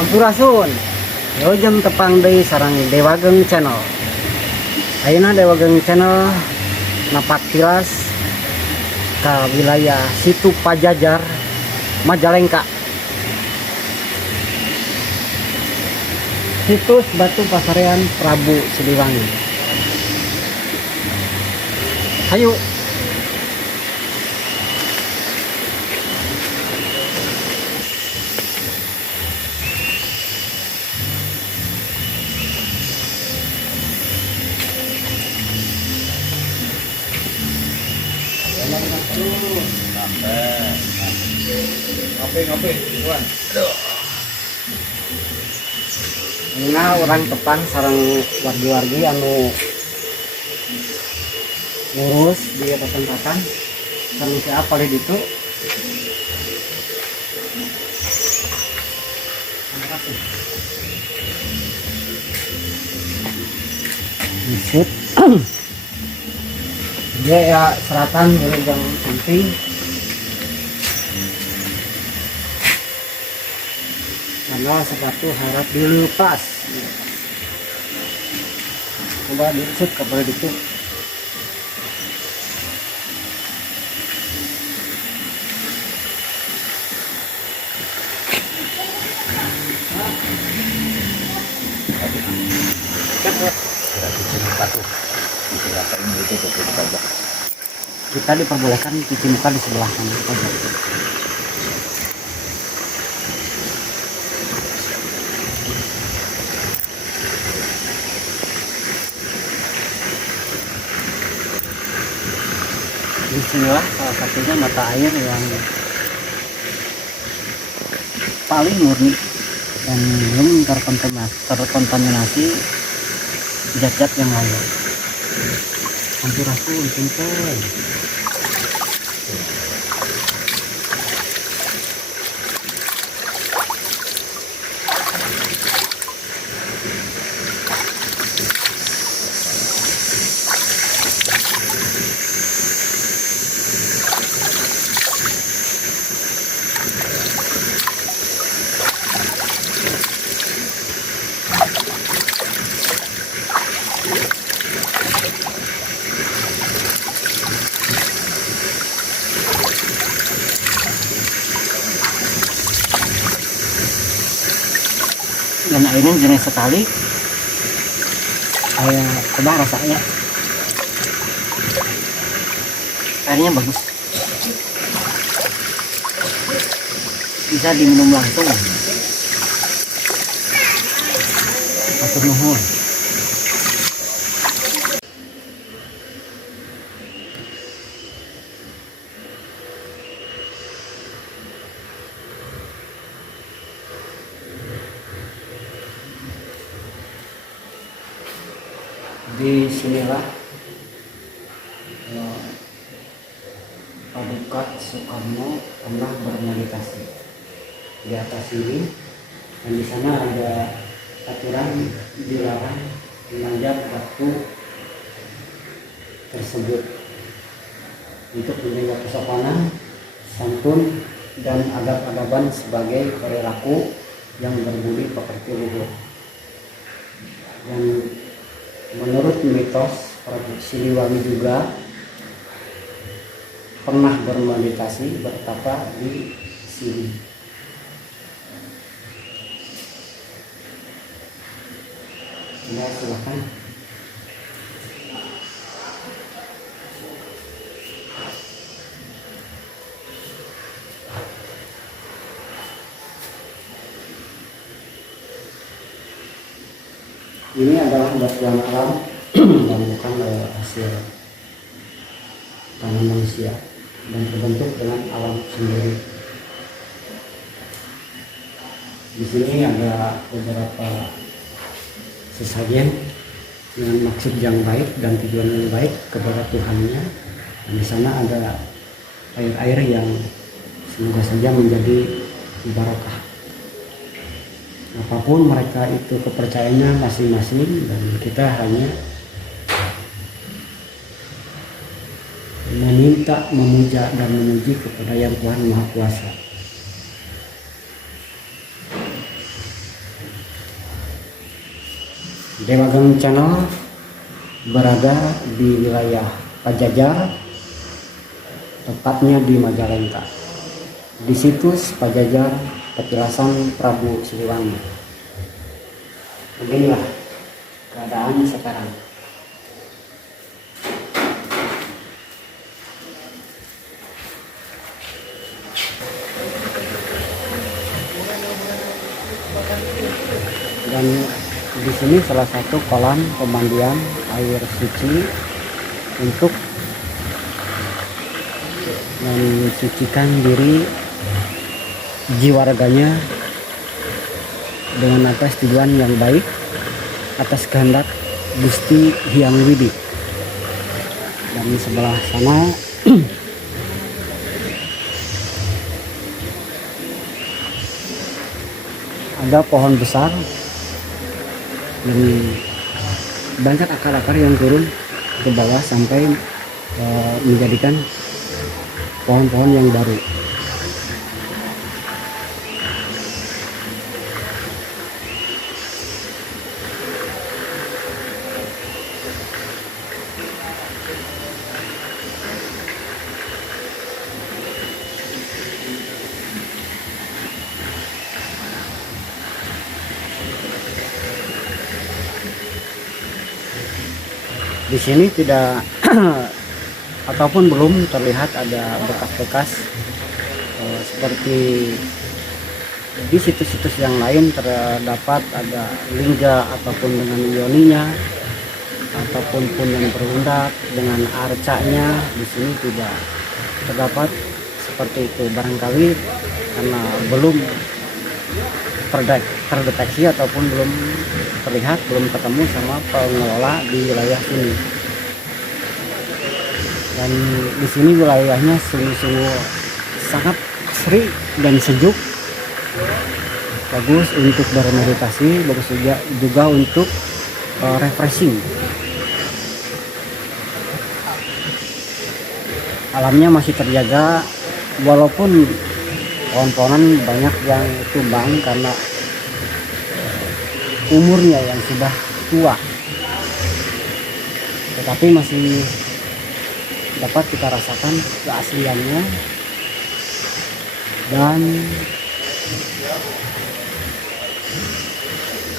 Ampurasun. Yojeng tepang deui sareng Dewageng Channel. Ayeuna Dewageng Channel napak tilas ka wilayah Situ Pajajar, Majalengka. Situs Batu Pasarean Prabu Siliwangi. Hayu. Ngopi, Tuan. Nah, orang tepang sareng wargi-wargi anu ngurus di tempat-tempatan sareng siapa di ditu. Disip. Dia ya seratan dari yang penting. Karena sepatu harap dilepas. Coba disut kepada itu. Kita diperbolehkan cuci muka di sebelah sana saja. Disinilah salah satunya mata air yang paling murni dan belum terkontaminasi zat-zat yang lain. Ampurasun punten. Dan airnya jernih sekali. Coba rasanya, airnya bagus, bisa diminum langsung. Matur nuwun. Di sinilah Paduka Soekarno pernah bermeditasi di atas sini, dan di sana ada aturan dilarang menanjak batu tersebut untuk menjaga kesopanan, santun, dan adab-adaban sebagai perilaku yang berbudi pekerti luhur. Dan menurut mitos, Prabu Siliwangi juga pernah bermeditasi bertapa di sini. Ya, silakan. Ini adalah batuan alam dan bukan hasil tangan manusia, dan terbentuk dengan alam sendiri. Di sini ada beberapa sesajen dengan maksud yang baik dan tujuan yang baik kepada Tuhannya. Dan di sana ada air-air yang semoga saja menjadi barokah. Apapun mereka itu kepercayaannya masing-masing, dan kita hanya meminta, memuja, dan memuji kepada Yang Tuhan Maha Kuasa. Dewagang Channel berada di wilayah Pajajar, tepatnya di Majalengka, di situs Pajajar Petilasan Prabu Siliwangi. Beginilah keadaan sekarang. Dan di sini salah satu kolam pemandian air suci untuk mensucikan diri jiwa raganya dengan atas tujuan yang baik atas kehendak Gusti Hyang Widi. Dan di sebelah sana ada pohon besar dan banyak akar-akar yang turun ke bawah sampai menjadikan pohon-pohon yang baru. Di sini tidak ataupun belum terlihat ada bekas-bekas seperti di situs-situs yang lain terdapat ada lingga ataupun dengan yoninya ataupun yang berundak dengan arcanya. Di sini tidak terdapat seperti itu, barangkali karena belum terdeteksi ataupun belum terlihat, belum ketemu sama pengelola di wilayah sini. Dan di sini wilayahnya sungguh-sungguh sangat asri dan sejuk, bagus untuk bermeditasi, bagus juga untuk refreshing. Alamnya masih terjaga walaupun pohon-pohonan banyak yang tumbang karena umurnya yang sudah tua, tetapi masih dapat kita rasakan keasliannya. Dan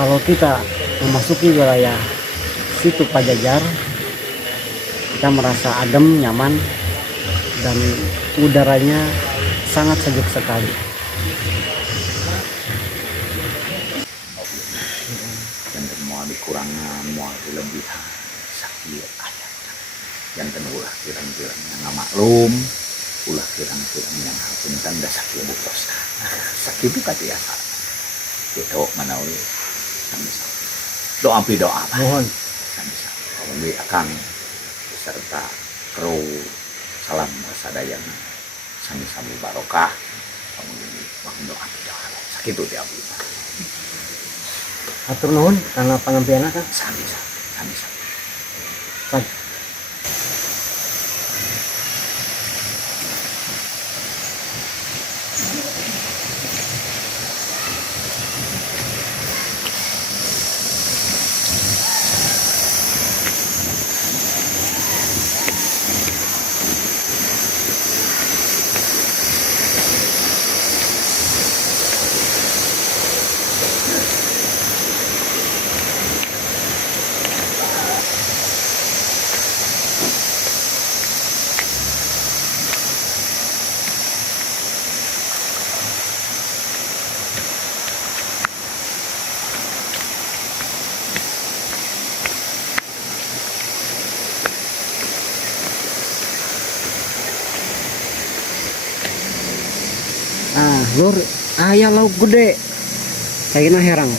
kalau kita memasuki wilayah situ Pajajar, kita merasa adem, nyaman, dan udaranya sangat sejuk sekali. Jangan mau dikurangan, mau dilebihan, sakit ayat. Jangan ulah kirang-kirang yang maklum, ulah kirang-kirang yang hapunten dah sakit butos. Sakit itu katiasa. Gitu manawi. Doa pi doa. Mohon. Kami akan beserta kru salam sadayana. Sami-sami barokah, kamu doa sakit itu dia abdi. Atur nuhun karena pangampiana kan. Sami. Lur, ayah lauk gede. Saya herang.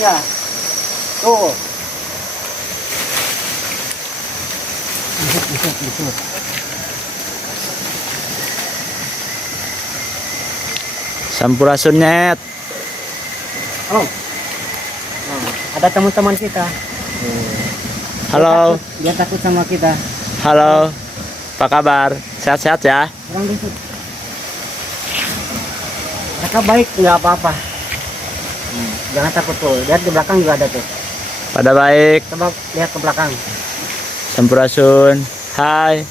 baiknya. Tuh. Bisa. Sampurasun net. Halo. Ada teman-teman kita. Halo. Dia takut sama kita. Halo. Apa kabar? Sehat-sehat ya? Kurang dikit. Mereka baik, nggak apa-apa. Jangan takut tuh. Lihat di belakang juga ada tuh. Pada baik. Coba lihat ke belakang. Sampurasun. Hai.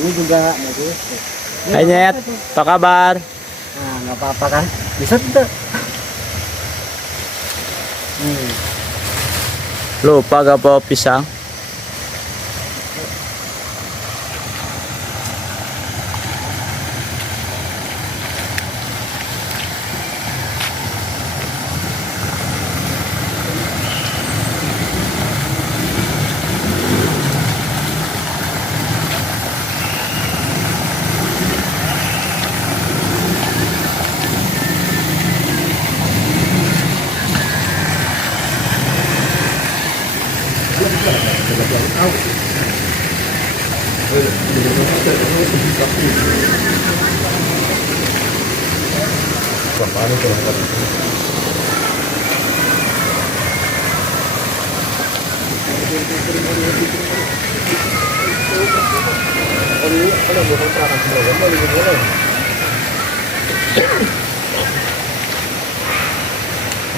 Ini juga bagus. Hai net. Apa kabar? Nah, nggak apa-apa kan? Bisa tuh. Lupa gak bawa pisang?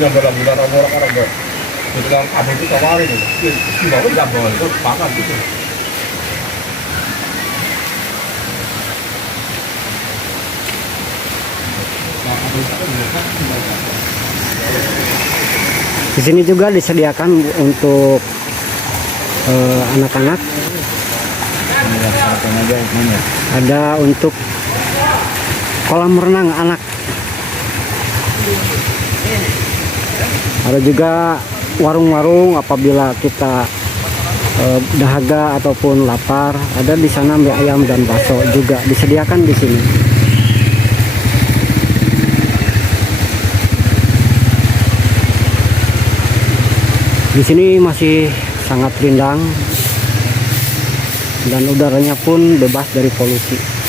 Yang dalam bulan orang-orang itu yang kabel itu kemarin itu di bawah jambol itu pangan gitu. Di sini juga disediakan untuk anak-anak. Ada untuk kolam renang anak. Ada juga warung-warung apabila kita dahaga ataupun lapar. Ada di sana mie ayam dan bakso juga disediakan di sini. Di sini masih sangat rindang dan udaranya pun bebas dari polusi.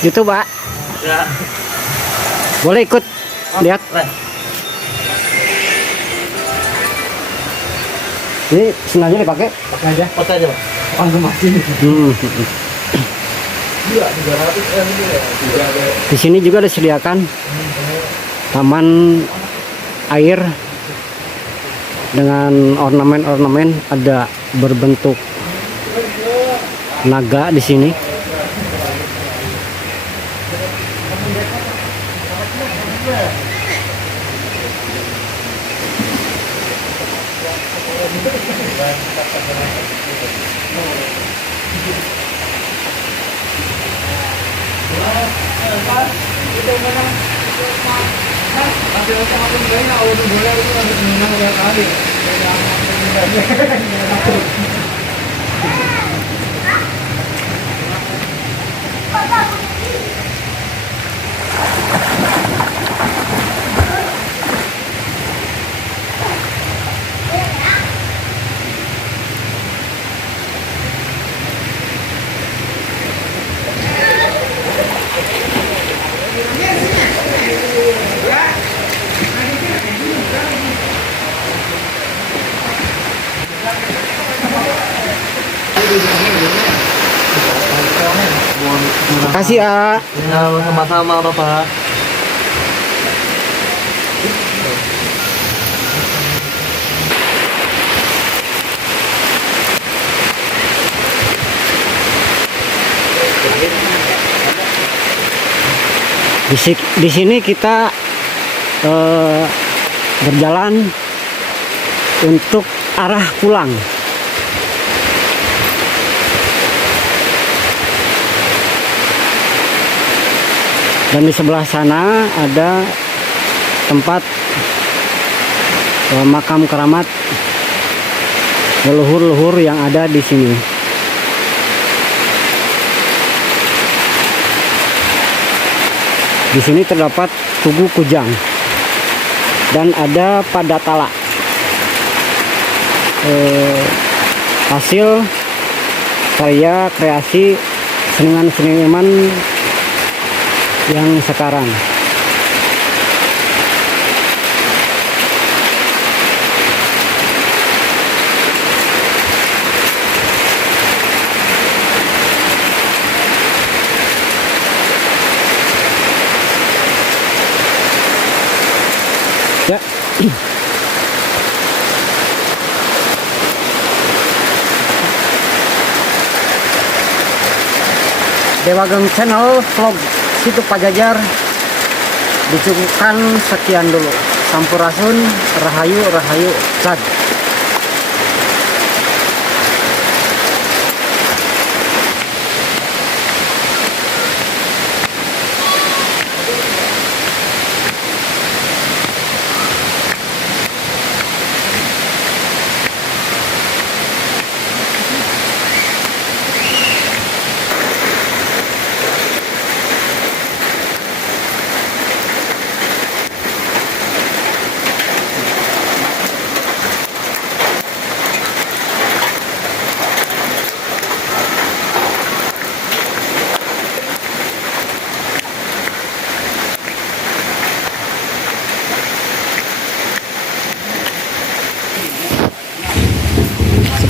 Gitu, Pak. Ya. Boleh ikut lihat. Ini sengaja dipakai? Pakai aja. Langsung mati. Gila, 300 M ini ya. Di sini juga disediakan taman air dengan ornamen-ornamen, ada berbentuk naga di sini. Makasih, A. Ya, sama-sama Bapak. Di sini kita berjalan untuk arah pulang. Dan di sebelah sana ada tempat makam keramat leluhur-leluhur yang ada di sini. Di sini terdapat Tugu Kujang dan ada Padatala, hasil karya kreasi seniman-seniman yang sekarang. Ya. Dewageng Channel vlog Situ Pajajar dicukupkan sekian dulu. Sampurasun, rahayu rahayu sad.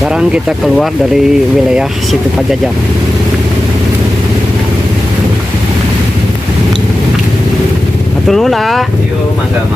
Sekarang kita keluar dari wilayah Situ Pajajar. Atur nuhun, A. Yuk, mangga.